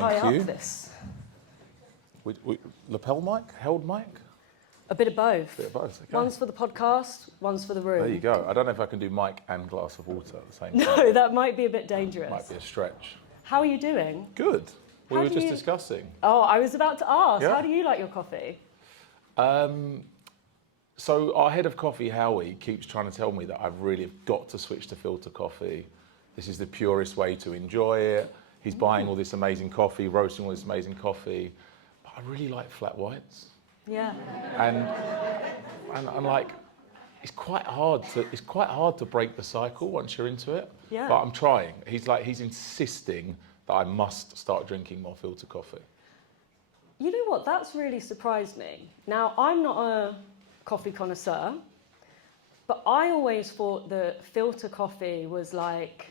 high Thank you. up this. Lapel mic? Held mic? A bit of both. A bit of both, okay. One's for the podcast, one's for the room. There you go. I don't know if I can do mic and glass of water at the same time. No, that might be a bit dangerous. Might be a stretch. How are you doing? Good. We How were do just you- discussing. Oh, I was about to ask, Yeah. how do you like your coffee? So our head of coffee, Howie, keeps trying to tell me that I've really got to switch to filter coffee. This is the purest way to enjoy it. He's buying all this amazing coffee, roasting all this amazing coffee. But I really like flat whites. Yeah. And I'm like, it's quite hard to break the cycle once you're into it. Yeah. But I'm trying. He's insisting that I must start drinking more filter coffee. You know what, that's really surprised me. Now, I'm not a coffee connoisseur, but I always thought that filter coffee was like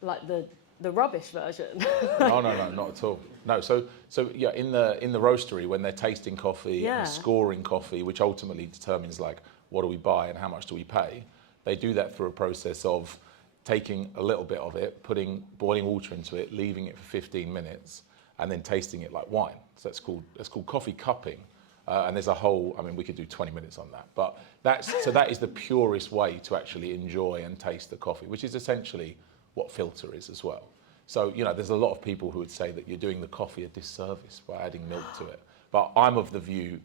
the rubbish version. No, not at all. No, so yeah, in the roastery when they're tasting coffee Yeah. and scoring coffee, which ultimately determines like what do we buy and how much do we pay, they do that through a process of taking a little bit of it, putting boiling water into it, leaving it for 15 minutes, and then tasting it like wine. So that's called coffee cupping. And there's a whole, I mean, we could do 20 minutes on that, but that is the purest way to actually enjoy and taste the coffee, which is essentially what filter is as well. So, you know, there's a lot of people who would say that you're doing the coffee a disservice by adding milk to it. But I'm of the view,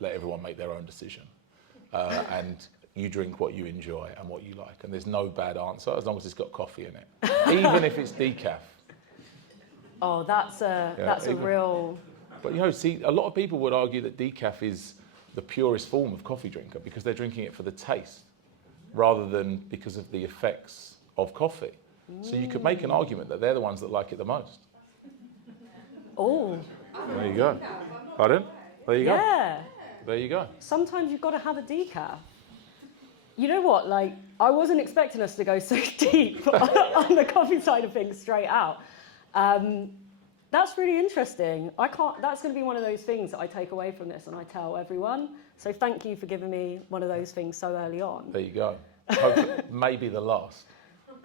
let everyone make their own decision. And you drink what you enjoy and what you like. And there's no bad answer as long as it's got coffee in it, even if it's decaf. Oh, that's a real... But you know, see, a lot of people would argue that decaf is the purest form of coffee drinker because they're drinking it for the taste rather than because of the effects of coffee. So you could make an argument that they're the ones that like it the most. Oh. There you go. Pardon? There you go. Yeah. There you go. Sometimes you've got to have a decaf. You know what, like, I wasn't expecting us to go so deep on the coffee side of things straight out. That's really interesting. That's going to be one of those things that I take away from this and I tell everyone. So thank you for giving me one of those things so early on. There you go. Hopefully, maybe the last.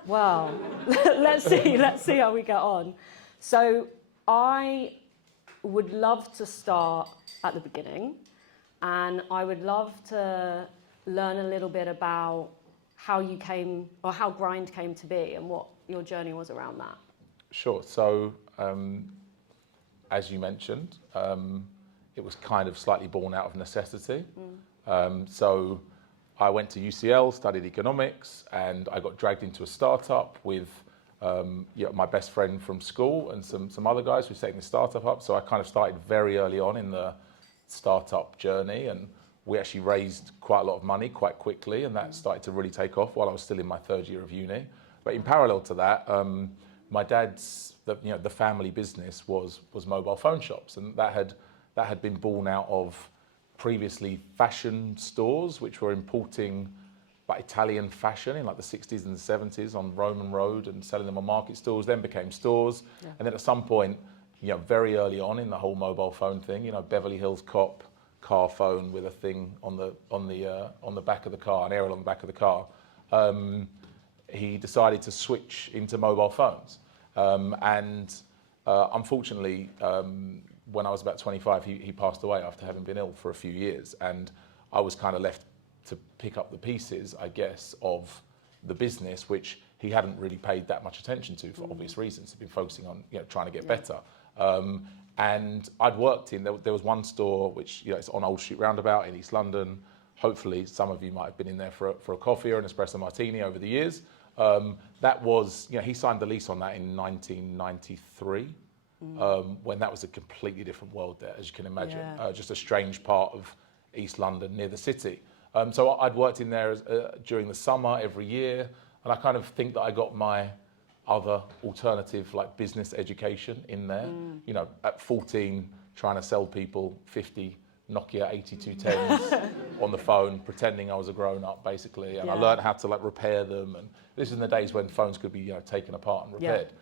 Well, let's see how we get on. So I would love to start at the beginning, and I would love to learn a little bit about how you came, or how Grind came to be and what your journey was around that. Sure. So, as you mentioned, it was kind of slightly born out of necessity. So I went to UCL, studied economics, and I got dragged into a startup with my best friend from school and some other guys who were setting the startup up. So I kind of started very early on in the startup journey, and we actually raised quite a lot of money quite quickly, and that started to really take off while I was still in my third year of uni. But in parallel to that, my dad's the family business was mobile phone shops, and that had been born out of previously fashion stores which were importing like Italian fashion in like the 60s and the 70s on Roman Road and selling them on market stalls, then became stores. Yeah. And then at some point, very early on in the whole mobile phone thing, Beverly Hills Cop car phone with a thing on the back of the car, an aerial on the back of the car. He decided to switch into mobile phones. Unfortunately, when I was about 25, he passed away after having been ill for a few years. And I was kind of left to pick up the pieces, I guess, of the business, which he hadn't really paid that much attention to for obvious reasons. He'd been focusing on trying to get better. And I'd worked in, there was one store which it's on Old Street Roundabout in East London. Hopefully some of you might have been in there for a coffee or an espresso martini over the years. That was, he signed the lease on that in 1993, when that was a completely different world there, as you can imagine. Yeah. Just a strange part of East London near the city. So I'd worked in there during the summer every year, and I kind of think that I got my other alternative like business education in there. At 14, trying to sell people 50 Nokia 8210s on the phone, pretending I was a grown-up, basically. And I learned how to like repair them. And this is in the days when phones could be taken apart and repaired.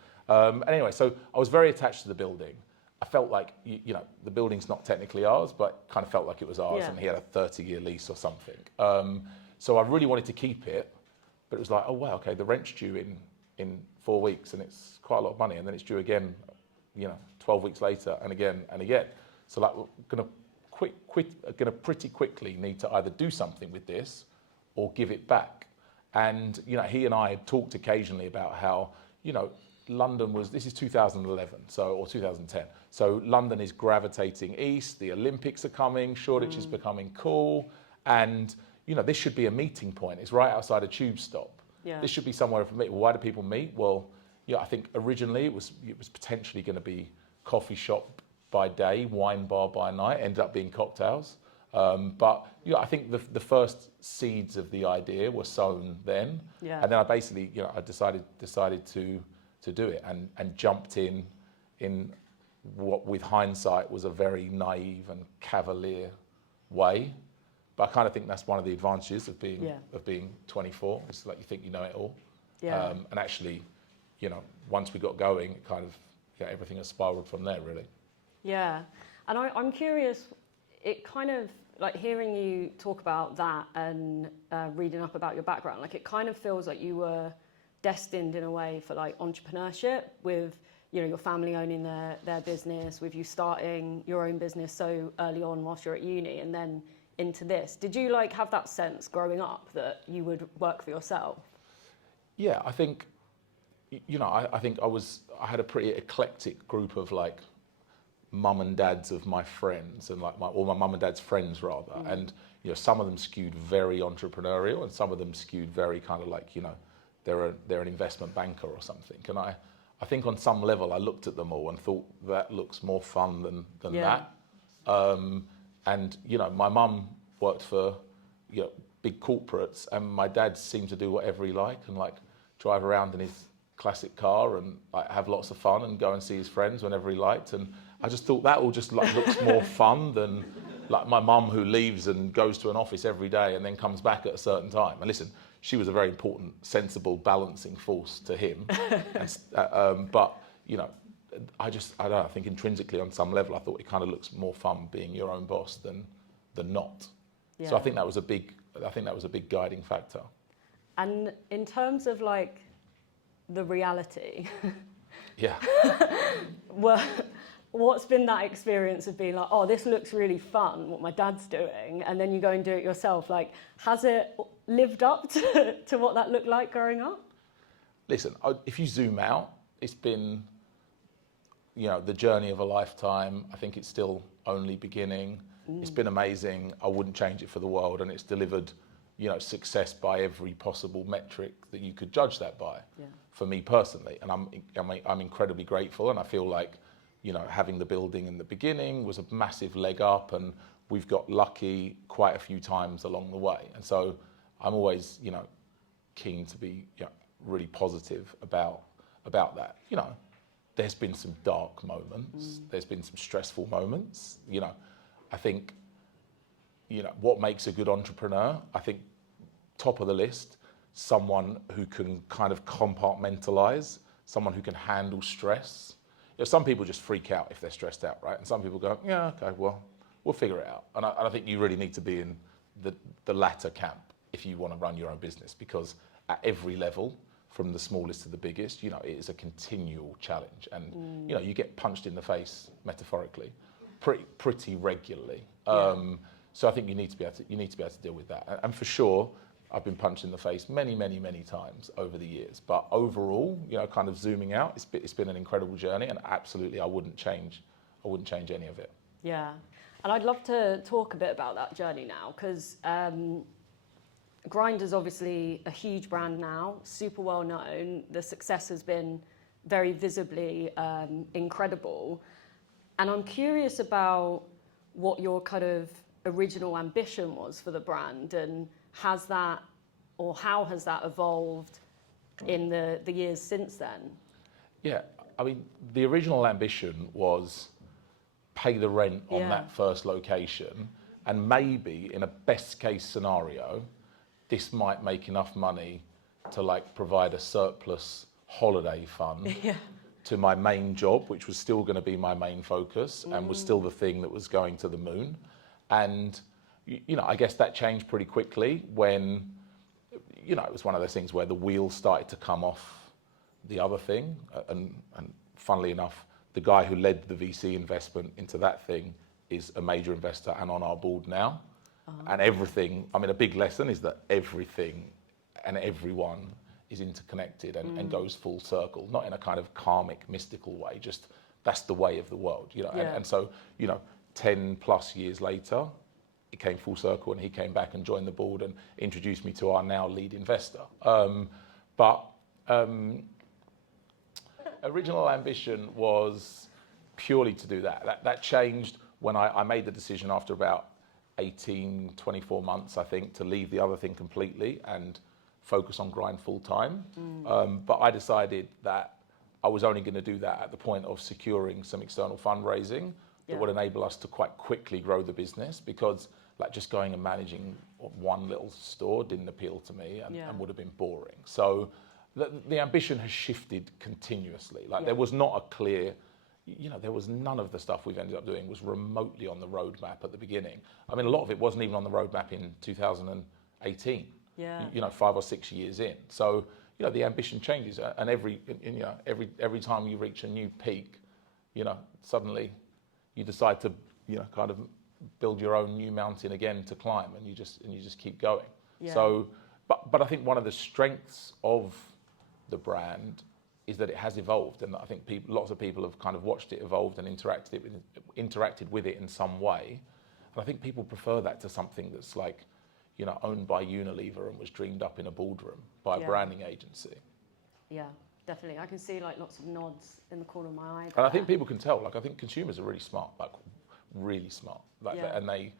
Anyway, so I was very attached to the building. I felt like, the building's not technically ours, but kind of felt like it was ours. And he had a 30-year lease or something. So I really wanted to keep it, but it was like, oh wow, okay, the rent's due in 4 weeks, and it's quite a lot of money, and then it's due again, 12 weeks later, and again and again. So like, we're gonna pretty quickly need to either do something with this or give it back. And he and I had talked occasionally about how London this is 2011, or 2010. So London is gravitating east. The Olympics are coming. Shoreditch is becoming cool, and this should be a meeting point. It's right outside a tube stop. Yeah. This should be somewhere for meet. Well, why do people meet? Well, I think originally it was potentially going to be coffee shop by day, wine bar by night. Ended up being cocktails. But I think the first seeds of the idea were sown then, Yeah. and then I basically I decided to do it and jumped in what with hindsight was a very naive and cavalier way. But I kind of think that's one of the advantages of being 24. It's like you think you know it all. Yeah. And actually, once we got going, it kind of everything has spiraled from there, really. Yeah. And I'm curious, it kind of, like hearing you talk about that and reading up about your background, like it kind of feels like you were destined in a way for like entrepreneurship with, your family owning their business, with you starting your own business so early on whilst you're at uni, and then into this. Did you like have that sense growing up that you would work for yourself? Yeah, I think, I think I had a pretty eclectic group of like mum and dads of my friends, and like my mum and dad's friends rather. And, some of them skewed very entrepreneurial, and some of them skewed very kind of like, they're an investment banker or something. And I think on some level I looked at them all and thought that looks more fun than that. And my mum worked for big corporates, and my dad seemed to do whatever he liked and like drive around in his classic car and like have lots of fun and go and see his friends whenever he liked. And I just thought that all just like looks more fun than like my mum who leaves and goes to an office every day and then comes back at a certain time. And listen, she was a very important, sensible, balancing force to him. But I don't know, I think intrinsically on some level I thought it kind of looks more fun being your own boss than not. Yeah. So I think that was a big guiding factor. And in terms of like the reality, Yeah. what's been that experience of being like, oh, this looks really fun, what my dad's doing, and then you go and do it yourself? Like, has it lived up to what that looked like growing up? Listen, if you zoom out, it's been, the journey of a lifetime. I think it's still only beginning. It's been amazing. I wouldn't change it for the world, and it's delivered, success by every possible metric that you could judge that by. Yeah. For me personally, and I'm incredibly grateful, and I feel like, having the building in the beginning was a massive leg up, and we've got lucky quite a few times along the way. And so I'm always, keen to be really positive about that. There's been some dark moments. There's been some stressful moments. I think, what makes a good entrepreneur? I think top of the list, someone who can kind of compartmentalize, someone who can handle stress. Some people just freak out if they're stressed out, right? And some people go, yeah, okay, well, we'll figure it out. And I think you really need to be in the latter camp if you want to run your own business, because at every level, from the smallest to the biggest, it is a continual challenge. And, you get punched in the face, metaphorically, pretty regularly. So I think you need to be able to deal with that. And for sure, I've been punched in the face many, many, many times over the years. But overall, kind of zooming out, it's been an incredible journey, and absolutely I wouldn't change any of it. Yeah. And I'd love to talk a bit about that journey now, because Grindr's obviously a huge brand now, super well known. The success has been very visibly incredible. And I'm curious about what your kind of original ambition was for the brand, and how has that evolved in the years since then? Yeah, I mean, the original ambition was pay the rent on that first location, and maybe in a best case scenario, this might make enough money to like provide a surplus holiday fund to my main job, which was still going to be my main focus and was still the thing that was going to the moon. And I guess that changed pretty quickly when, it was one of those things where the wheels started to come off the other thing. And funnily enough, the guy who led the VC investment into that thing is a major investor and on our board now. And everything, I mean, a big lesson is that everything and everyone is interconnected and goes full circle, not in a kind of karmic, mystical way, just that's the way of the world, you know. Yeah. And so, you know, 10 plus years later, it came full circle and he came back and joined the board and introduced me to our now lead investor. Original ambition was purely to do that. That changed when I made the decision after about 18, 24 months, I think, to leave the other thing completely and focus on grind full time. But I decided that I was only going to do that at the point of securing some external fundraising that would enable us to quite quickly grow the business, because like just going and managing one little store didn't appeal to me and would have been boring. So the ambition has shifted continuously. Like there was not a clear, you know, there was none of the stuff we've ended up doing was remotely on the roadmap at the beginning. I mean, a lot of it wasn't even on the roadmap in 2018. You know, 5 or 6 years in. So, you know, the ambition changes, and every time you reach a new peak, you know, suddenly you decide to, you know, kind of build your own new mountain again to climb, and you just keep going. So, but I think one of the strengths of the brand is that it has evolved, and I think lots of people have kind of watched it evolve and interacted with it in some way. And I think people prefer that to something that's like, you know, owned by Unilever and was dreamed up in a boardroom by a branding agency. Yeah, definitely. I can see like lots of nods in the corner of my eye. And I think people can tell. Like, I think consumers are really smart, like really smart, like, and they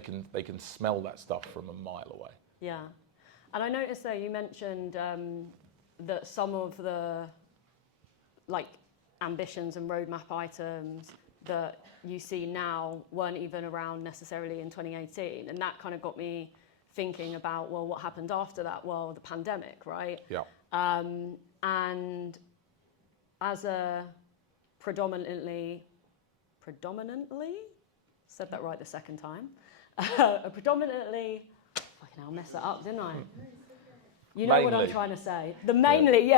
can smell that stuff from a mile away. Yeah, and I noticed though you mentioned that some of the like ambitions and roadmap items that you see now weren't even around necessarily in 2018, and that kind of got me thinking about, well, what happened after that? Well, the pandemic, right? Yeah. And as a predominantly, said that right the second time, fucking hell, mess that up, didn't I? You know what I'm trying to say. The mainly,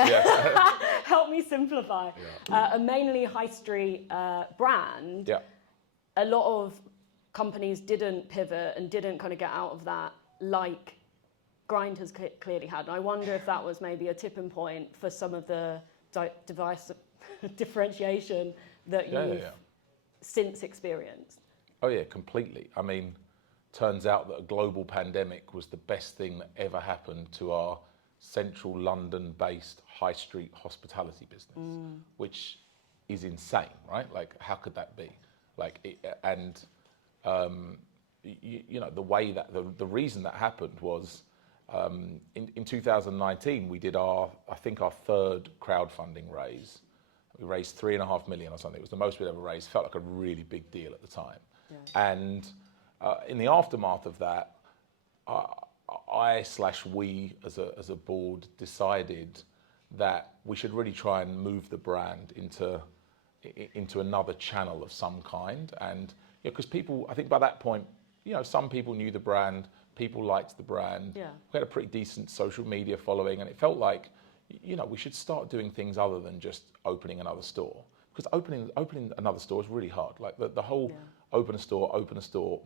help me simplify. A mainly high street brand, a lot of companies didn't pivot and didn't kind of get out of that like Grind has clearly had. And I wonder if that was maybe a tipping point for some of the device differentiation that you've since experienced. Oh yeah, completely. I mean, turns out that a global pandemic was the best thing that ever happened to our central London-based high street hospitality business, which is insane, right? Like, how could that be? Like, you know, the way that the reason that happened was in 2019 we did I think our third crowdfunding raise. We raised 3.5 million or something. It was the most we'd ever raised. Felt like a really big deal at the time. And in the aftermath of that, we as a board decided that we should really try and move the brand into another channel of some kind. And because people, I think by that point, you know, some people knew the brand, people liked the brand. We had a pretty decent social media following, and it felt like, you know, we should start doing things other than just opening another store. Because opening another store is really hard. Like the whole open a store,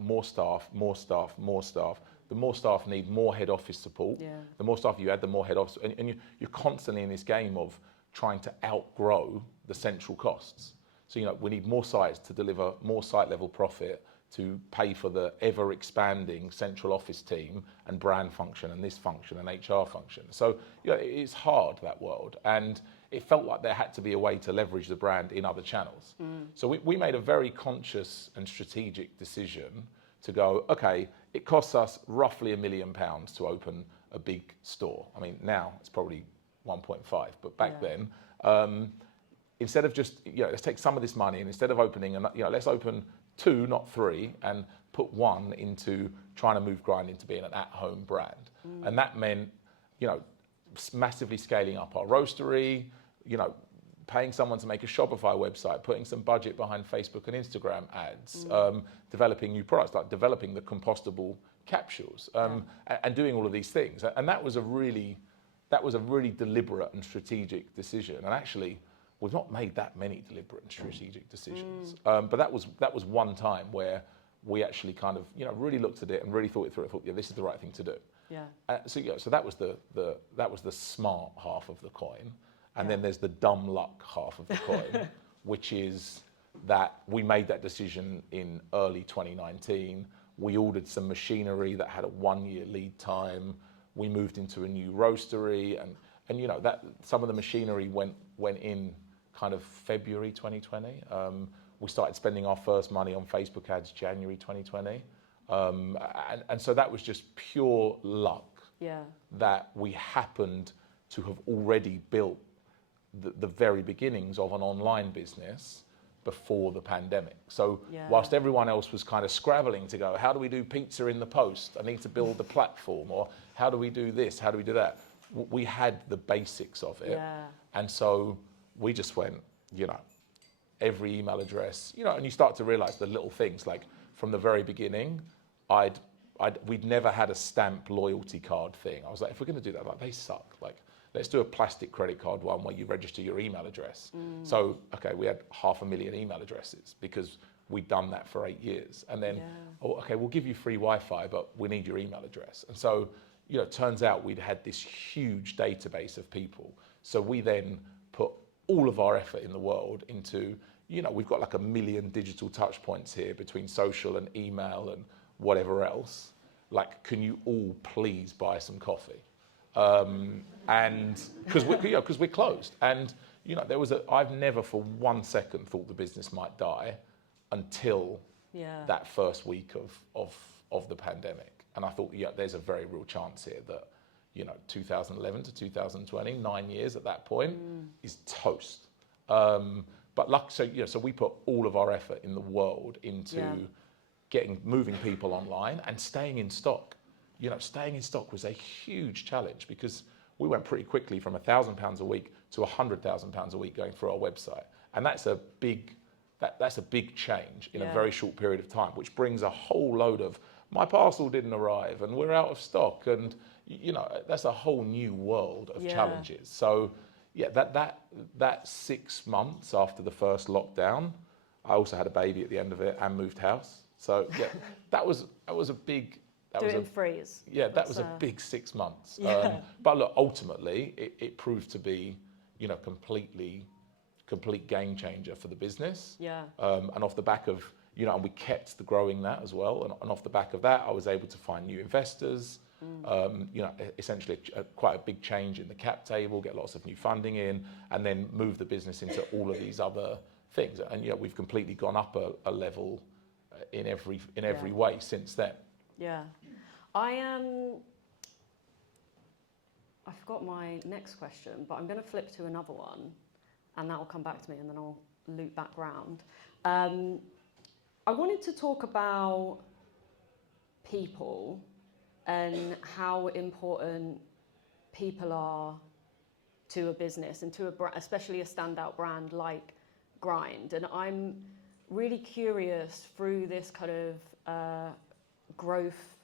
more staff. The more staff need more head office support. The more staff you add, the more head office. And you're constantly in this game of trying to outgrow the central costs. So, you know, we need more sites to deliver more site level profit, to pay for the ever expanding central office team and brand function and this function and HR function. So, you know, it's hard, that world. And it felt like there had to be a way to leverage the brand in other channels. So we made a very conscious and strategic decision to go, okay, it costs us roughly £1 million to open a big store. I mean, now it's probably 1.5, but back then, instead of just, you know, let's take some of this money and instead of opening, you know, let's open 2, not 3, and put 1 into trying to move Grind into being an at-home brand. And that meant, you know, massively scaling up our roastery, you know, paying someone to make a Shopify website, putting some budget behind Facebook and Instagram ads, developing new products, like developing the compostable capsules, and doing all of these things. And that was a really deliberate and strategic decision. And actually, we've not made that many deliberate and strategic decisions. But that was one time where we actually kind of, really looked at it and really thought it through. I thought, yeah, this is the right thing to do. Yeah. So that was the smart half of the coin, and then there's the dumb luck half of the coin, which is that we made that decision in early 2019. We ordered some machinery that had a 1-year lead time. We moved into a new roastery, and that some of the machinery went in kind of February 2020. We started spending our first money on Facebook ads January 2020. And so that was just pure luck that we happened to have already built the very beginnings of an online business before the pandemic. So whilst everyone else was kind of scrabbling to go, how do we do pizza in the post? I need to build the platform, or how do we do this? How do we do that? We had the basics of it. And so we just went, every email address, and you start to realize the little things, like from the very beginning, we'd never had a stamp loyalty card thing. I was like, if we're going to do that, they suck. Like, let's do a plastic credit card one where you register your email address. So, okay, we had 500,000 email addresses because we'd done that for 8 years. And then, okay, we'll give you free Wi-Fi, but we need your email address. And so, it turns out we'd had this huge database of people. So we then put all of our effort in the world into, we've got like 1 million digital touch points here between social and email and whatever else. Like, can you all please buy some coffee? And because we're closed. And, I've never for 1 second thought the business might die until that first week of the pandemic. And I thought, there's a very real chance here that, 2011 to 2020, 9 years at that point, is toast. But so we put all of our effort in the world into moving people online and staying in stock. Staying in stock was a huge challenge because we went pretty quickly from £1,000 a week to £100,000 a week going through our website. And that's a big change in a very short period of time, which brings a whole load of, my parcel didn't arrive and we're out of stock. And, that's a whole new world of challenges. So that 6 months after the first lockdown, I also had a baby at the end of it and moved house. So that was a big, freeze. Yeah, that was a big 6 months. But look, ultimately it proved to be, complete game changer for the business. And off the back of, and we kept growing that as well. And off the back of that, I was able to find new investors, essentially quite a big change in the cap table, get lots of new funding in, and then move the business into all of these other things. And we've completely gone up a level in every way since then. I forgot my next question, but I'm going to flip to another one, and that will come back to me, and then I'll loop back round. I wanted to talk about people and how important people are to a business and to especially a standout brand like Grind. And I'm really curious through this kind of growth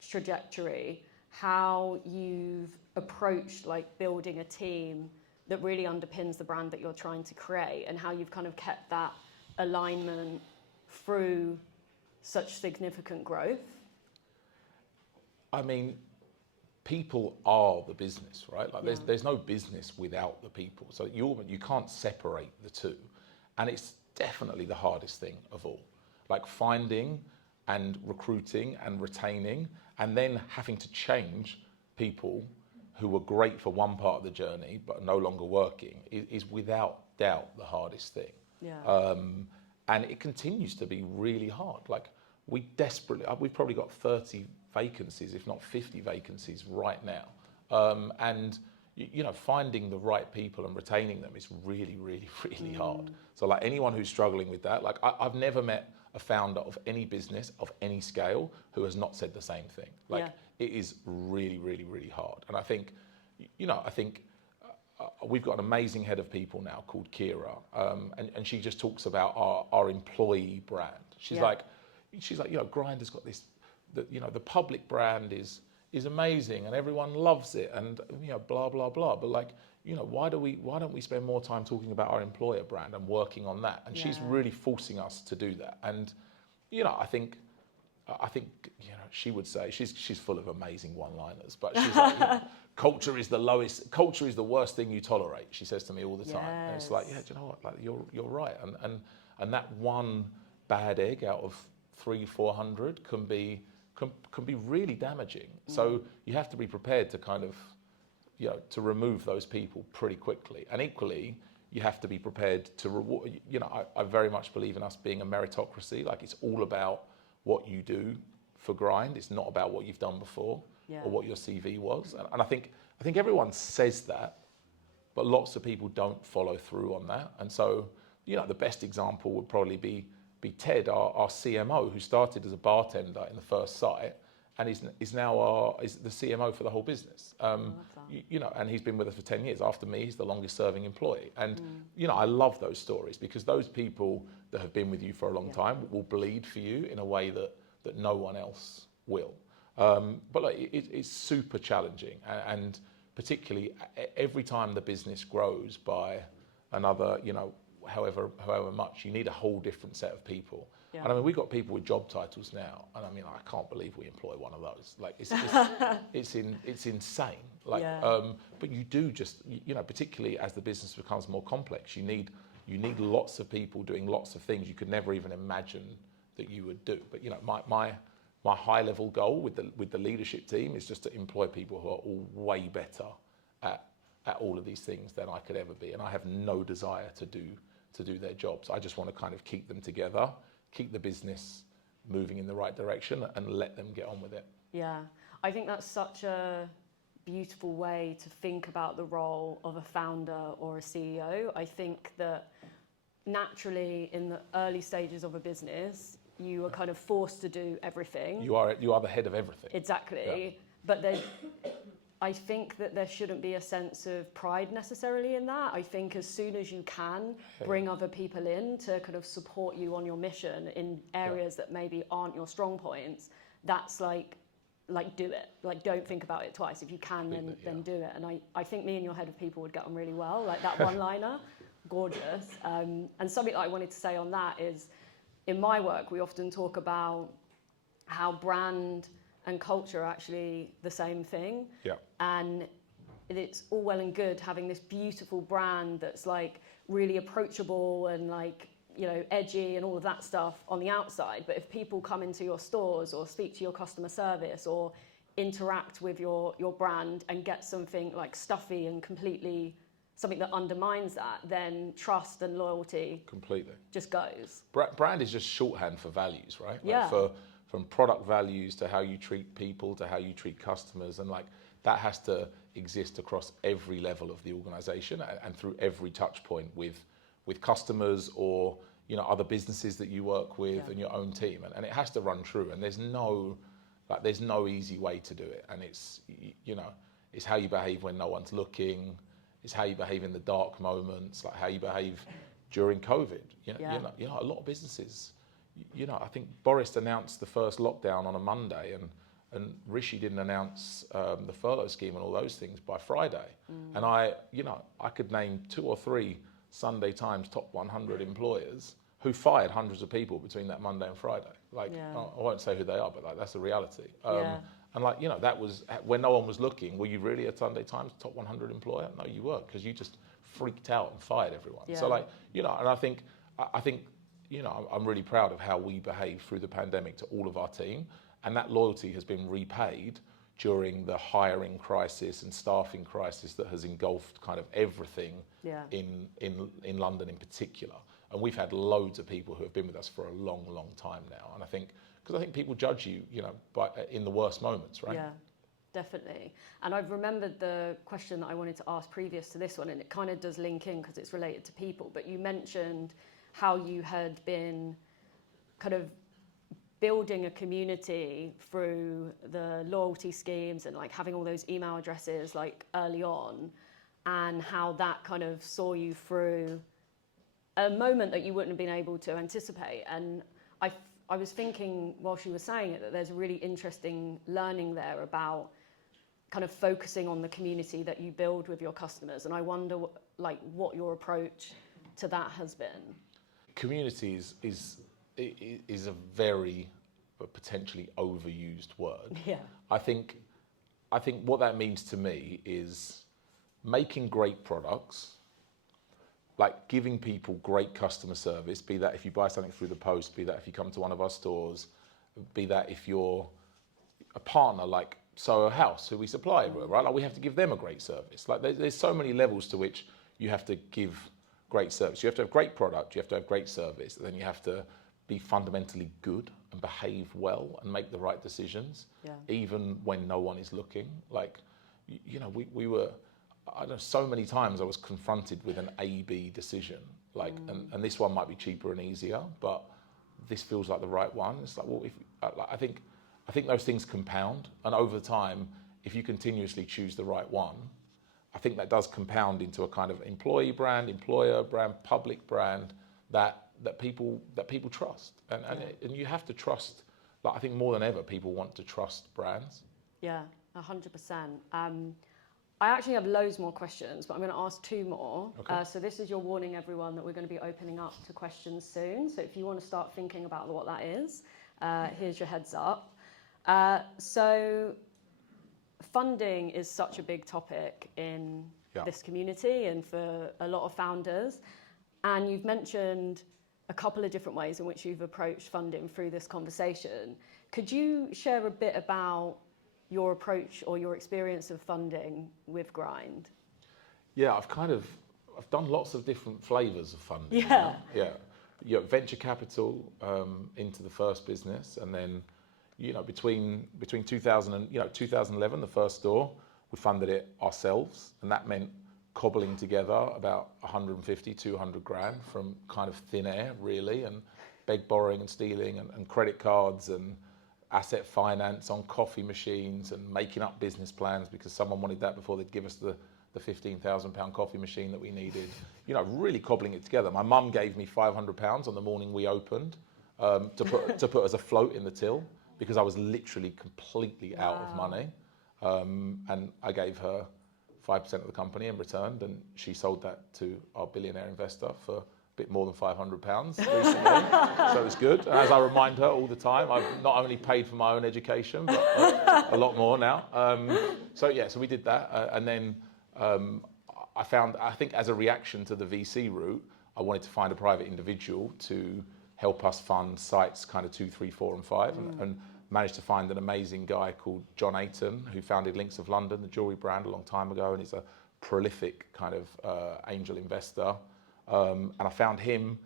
trajectory, how you've approached building a team that really underpins the brand that you're trying to create, and how you've kind of kept that alignment through such significant growth. I mean, people are the business, right? There's no business without the people. So you can't separate the two. And it's definitely the hardest thing of all. Finding and recruiting and retaining, and then having to change people who were great for one part of the journey but are no longer working is without doubt the hardest thing. And it continues to be really hard. We've probably got 30 vacancies, if not 50 vacancies right now. And finding the right people and retaining them is really, really, really hard. So anyone who's struggling with that, I've never met a founder of any business of any scale who has not said the same thing. It is really, really, really hard. And I think we've got an amazing head of people now called Kira, and she just talks about our employee brand. She's like, Grind has got this, the public brand is is amazing and everyone loves it and blah blah blah. But like, why don't we spend more time talking about our employer brand and working on that? And she's really forcing us to do that. And I think she would say she's full of amazing one-liners, but she's like, culture is the worst thing you tolerate. She says to me all the time, and it's like, do you know what? Like you're right, and that one bad egg out of 300-400 can be really damaging. So you have to be prepared to kind of to remove those people pretty quickly, and equally you have to be prepared to reward. I very much believe in us being a meritocracy. Like, it's all about what you do for grind. It's not about what you've done before or what your CV was. And I think everyone says that, but lots of people don't follow through on that. And so, the best example would probably be Ted, our CMO, who started as a bartender in the first site and is now the CMO for the whole business. And he's been with us for 10 years. After me, he's the longest serving employee. And, I love those stories, because those people that have been with you for a long time will bleed for you in a way that no one else will. But like, it's super challenging. And particularly every time the business grows by another, however much, you need a whole different set of people. Yeah. And I mean, we've got people with job titles now, and I mean, I can't believe we employ one of those. Like, it's insane. Like, but you do just, particularly as the business becomes more complex, you need lots of people doing lots of things you could never even imagine that you would do. But my high level goal with the leadership team is just to employ people who are all way better at all of these things than I could ever be, and I have no desire to do their jobs. I just want to kind of keep them together, keep the business moving in the right direction, and let them get on with it. Yeah, I think that's such a beautiful way to think about the role of a founder or a CEO. I think that naturally in the early stages of a business, you are kind of forced to do everything. You are the head of everything. Exactly. Yeah. But I think that there shouldn't be a sense of pride necessarily in that. I think as soon as you can bring other people in to kind of support you on your mission in areas that maybe aren't your strong points, that's like do it. Like, don't think about it twice. If you can, then do it. And I think me and your head of people would get on really well. Like, that one-liner, gorgeous. And something that I wanted to say on that is, in my work, we often talk about how brand and culture are actually the same thing. Yeah. And it's all well and good having this beautiful brand that's like really approachable and like, edgy and all of that stuff on the outside. But if people come into your stores or speak to your customer service or interact with your brand and get something like stuffy and completely something that undermines that, then trust and loyalty completely just goes. Brand is just shorthand for values, right? Like, from product values to how you treat people to how you treat customers, and like that has to exist across every level of the organization and through every touch point with customers or other businesses that you work with and your own team, and it has to run true. And there's no easy way to do it. And it's it's how you behave when no one's looking. It's how you behave in the dark moments, like how you behave during COVID. A lot of businesses. I think Boris announced the first lockdown on a Monday, and Rishi didn't announce the furlough scheme and all those things by Friday. And I could name 2 or 3 Sunday Times top 100 employers who fired hundreds of people between that Monday and Friday. Like, I won't say who they are, but like, that's the reality. And like, that was when no one was looking. Were you really a Sunday Times top 100 employer? No, you weren't, because you just freaked out and fired everyone. Yeah. So like, and I think, I'm really proud of how we behaved through the pandemic to all of our team. And that loyalty has been repaid during the hiring crisis and staffing crisis that has engulfed kind of everything in London in particular. And we've had loads of people who have been with us for a long, long time now. And I think, because I think people judge you, in the worst moments, right? Yeah, definitely. And I've remembered the question that I wanted to ask previous to this one, and it kind of does link in because it's related to people. But you mentioned how you had been kind of building a community through the loyalty schemes and like having all those email addresses like early on, and how that kind of saw you through a moment that you wouldn't have been able to anticipate. And I was thinking while she was saying it that there's a really interesting learning there about kind of focusing on the community that you build with your customers. And I wonder what your approach to that has been. Community is a very potentially overused word. Yeah. I think what that means to me is making great products, like giving people great customer service, be that if you buy something through the post, be that if you come to one of our stores, be that if you're a partner like Soho House, who we supply everywhere, right? Like we have to give them a great service. Like there's so many levels to which you have to give great service. You have to have great product, you have to have great service, and then you have to be fundamentally good and behave well and make the right decisions, even when no one is looking. Like, you know, we were, I don't know, so many times I was confronted with an A-B decision, like, and this one might be cheaper and easier, but this feels like the right one. It's like, well, I think those things compound, and over time, if you continuously choose the right one, I think that does compound into a kind of employee brand, employer brand, public brand that people trust, and you have to trust. Like, I think more than ever, people want to trust brands. Yeah, 100%. I actually have loads more questions, but I'm going to ask 2 more. Okay. So this is your warning, everyone, that we're going to be opening up to questions soon. So if you want to start thinking about what that is, here's your heads up. So funding is such a big topic in this community and for a lot of founders. And you've mentioned a couple of different ways in which you've approached funding through this conversation. Could you share a bit about your approach or your experience of funding with Grind? Yeah, I've done lots of different flavors of funding. Yeah. Yeah, venture capital into the first business, and then, you know, between 2000 and 2011, the first store, we funded it ourselves, and that meant cobbling together about 150, 200 grand from kind of thin air, really, and borrowing and stealing and credit cards and asset finance on coffee machines and making up business plans because someone wanted that before they'd give us the £15,000 coffee machine that we needed. You know, really cobbling it together. My mum gave me £500 on the morning we opened to put as a float in the till because I was literally completely out of money. And I gave her 5% of the company in return, and she sold that to our billionaire investor for a bit more than £500 recently. So it's good. And as I remind her all the time, I've not only paid for my own education, but a lot more now. So we did that. And then I think as a reaction to the VC route, I wanted to find a private individual to help us fund sites kind of 2, 3, 4, and 5, and managed to find an amazing guy called John Ayton, who founded Links of London, the jewellery brand, a long time ago, and he's a prolific kind of angel investor. And I found him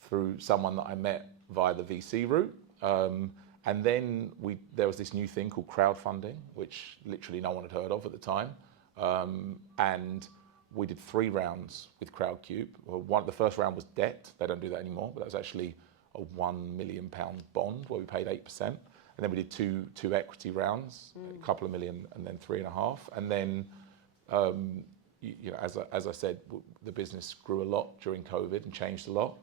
through someone that I met via the VC route. And then there was this new thing called crowdfunding, which literally no one had heard of at the time. And we did 3 rounds with Crowdcube. The first round was debt. They don't do that anymore, but that was actually a £1 million bond where we paid 8%. And then we did two equity rounds, a couple of million, and then 3.5. And then, as I said, the business grew a lot during COVID and changed a lot.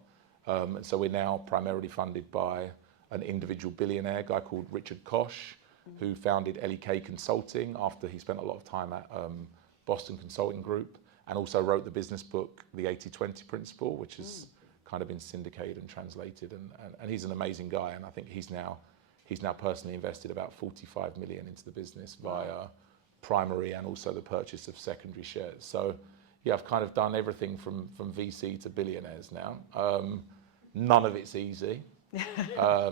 And so we're now primarily funded by an individual billionaire, a guy called Richard Koch, who founded LEK Consulting after he spent a lot of time at Boston Consulting Group, and also wrote the business book, The 80-20 Principle, which has kind of been syndicated and translated. And he's an amazing guy, and I think he's now personally invested about 45 million into the business via primary and also the purchase of secondary shares. So yeah, I've kind of done everything from VC to billionaires now. None of it's easy. I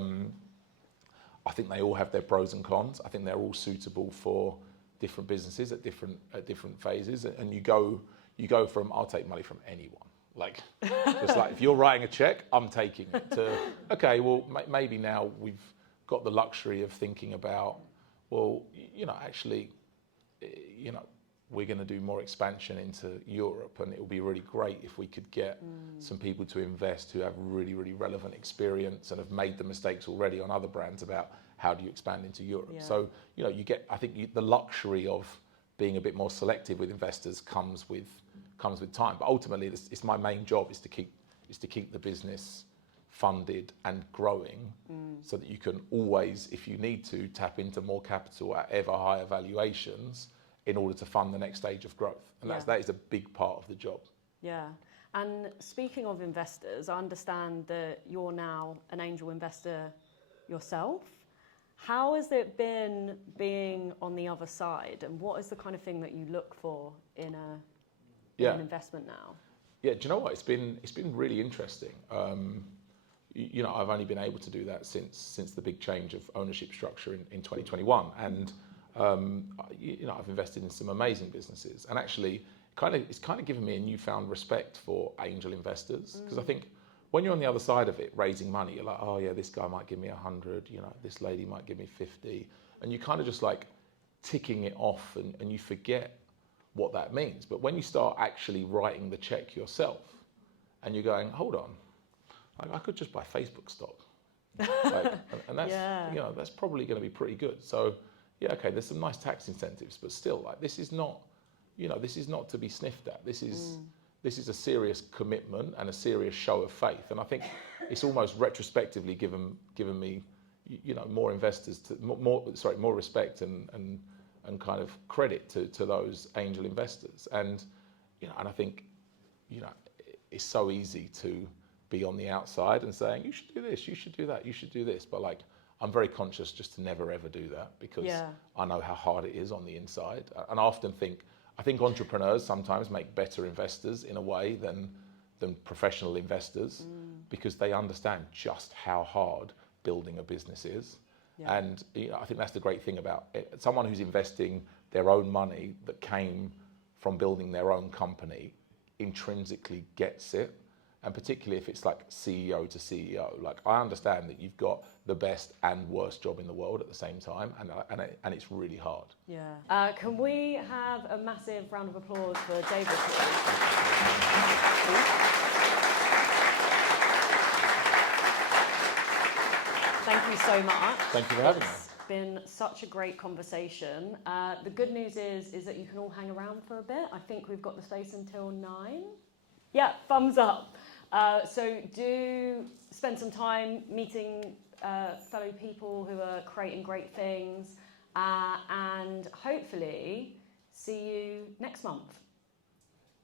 think they all have their pros and cons. I think they're all suitable for different businesses at different phases. And you go from, I'll take money from anyone. Like, just like if you're writing a check, I'm taking it, to, okay, well, maybe now we've got the luxury of thinking about, well, actually, we're going to do more expansion into Europe, and it would be really great if we could get some people to invest who have really, really relevant experience and have made the mistakes already on other brands about how do you expand into Europe. Yeah. So, you get, I think the luxury of being a bit more selective with investors comes with time. But ultimately, it's my main job is to keep the business funded and growing, so that you can always, if you need to, tap into more capital at ever higher valuations, in order to fund the next stage of growth. And that is a big part of the job. Yeah. And speaking of investors, I understand that you're now an angel investor yourself. How has it been being on the other side, and what is the kind of thing that you look for in an investment now? Yeah, do you know what? It's been really interesting. You know, I've only been able to do that since the big change of ownership structure in 2021, and you know, I've invested in some amazing businesses, and actually, it's kind of given me a newfound respect for angel investors, because I think when you're on the other side of it, raising money, you're like, oh yeah, this guy might give me 100, you know, this lady might give me 50, and you kind of just like ticking it off, and you forget what that means. But when you start actually writing the check yourself, and you're going, hold on, I could just buy Facebook stock, like, and that's you know, that's probably going to be pretty good. So yeah, okay, there's some nice tax incentives, but still, like, this is not, you know, this is not to be sniffed at. This is a serious commitment and a serious show of faith. And I think it's almost retrospectively given me, you know, more respect and kind of credit to those angel investors. And, you know, and I think, you know, it's so easy to be on the outside and saying, you should do this, you should do that, you should do this. But like, I'm very conscious just to never ever do that, because I know how hard it is on the inside. And I think entrepreneurs sometimes make better investors in a way than professional investors, because they understand just how hard building a business is. And you know, I think that's the great thing about it. Someone who's investing their own money that came from building their own company intrinsically gets it. And particularly if it's like CEO to CEO, like, I understand that you've got the best and worst job in the world at the same time, and it's really hard. Yeah. Can we have a massive round of applause for David, please? Thank you so much. Thank you for having me. It's been such a great conversation. The good news is that you can all hang around for a bit. I think we've got the space until 9. Yeah, thumbs up. So do spend some time meeting fellow people who are creating great things, and hopefully see you next month.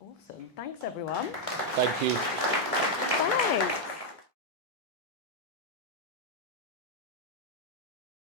Awesome. Thanks, everyone. Thank you. Thanks.